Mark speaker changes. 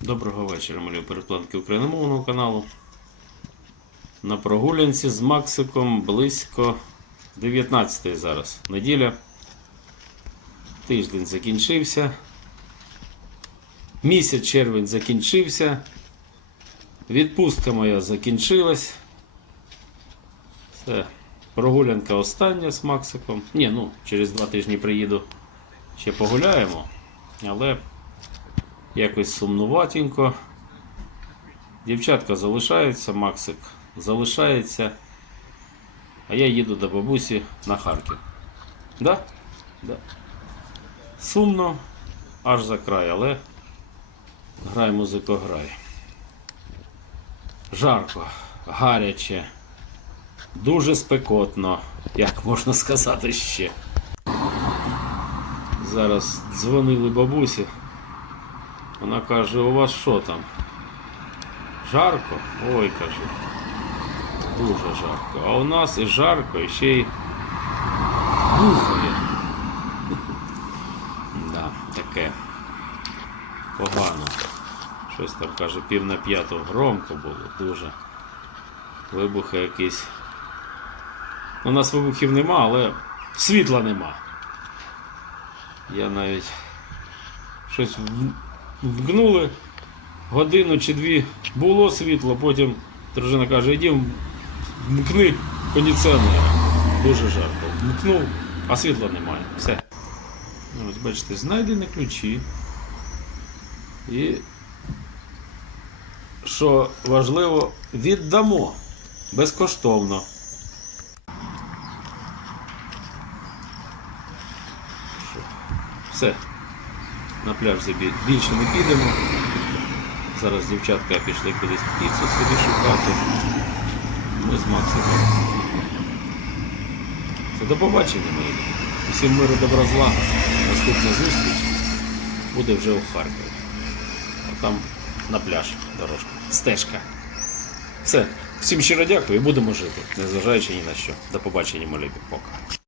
Speaker 1: Доброго вечора, мої перепланки україномовного каналу. На прогулянці з Максиком близько 19 зараз. Неділя. Тиждень закінчився. Місяць червень закінчився. Відпустка моя закінчилась. Все. Прогулянка остання з Максиком. Ні, ну, через два тижні приїду. Ще погуляємо. Але якось сумнуватенько. Дівчатка залишаються, Максик залишається. А я їду до бабусі на Харків. Да? Да. Сумно, аж за край, але грай музику грай. Жарко, гаряче, дуже спекотно, як можна сказати ще. Зараз дзвонили бабусі. Вона каже, у вас що там? Жарко? Ой, каже. Дуже жарко. А у нас і жарко, і ще й бухає. Да, таке. Погано. Щось там каже, пів на п'яту громко було, дуже. Вибухи якісь. У нас вибухів нема, але світла нема. Я навіть щось вгнули, годину чи дві було світло, потім дружина каже, йди вмкни кондиціонер. Дуже жарко. Вмкнув, а світла немає. Все. Ну, Ось бачите, знайдені ключі. І що важливо, віддамо безкоштовно. Все. На пляж більше не підемо. Зараз дівчатка пішли кудись піцу собі шукати. Ми з Максиком. Це до побачення, мої. Усім миру добра зла. Наступна зустріч буде вже у Харкові. А там на пляж дорожка. Стежка. Все. Всім щиро дякую і будемо жити, незважаючи ні на що. До побачення, мої. Пока.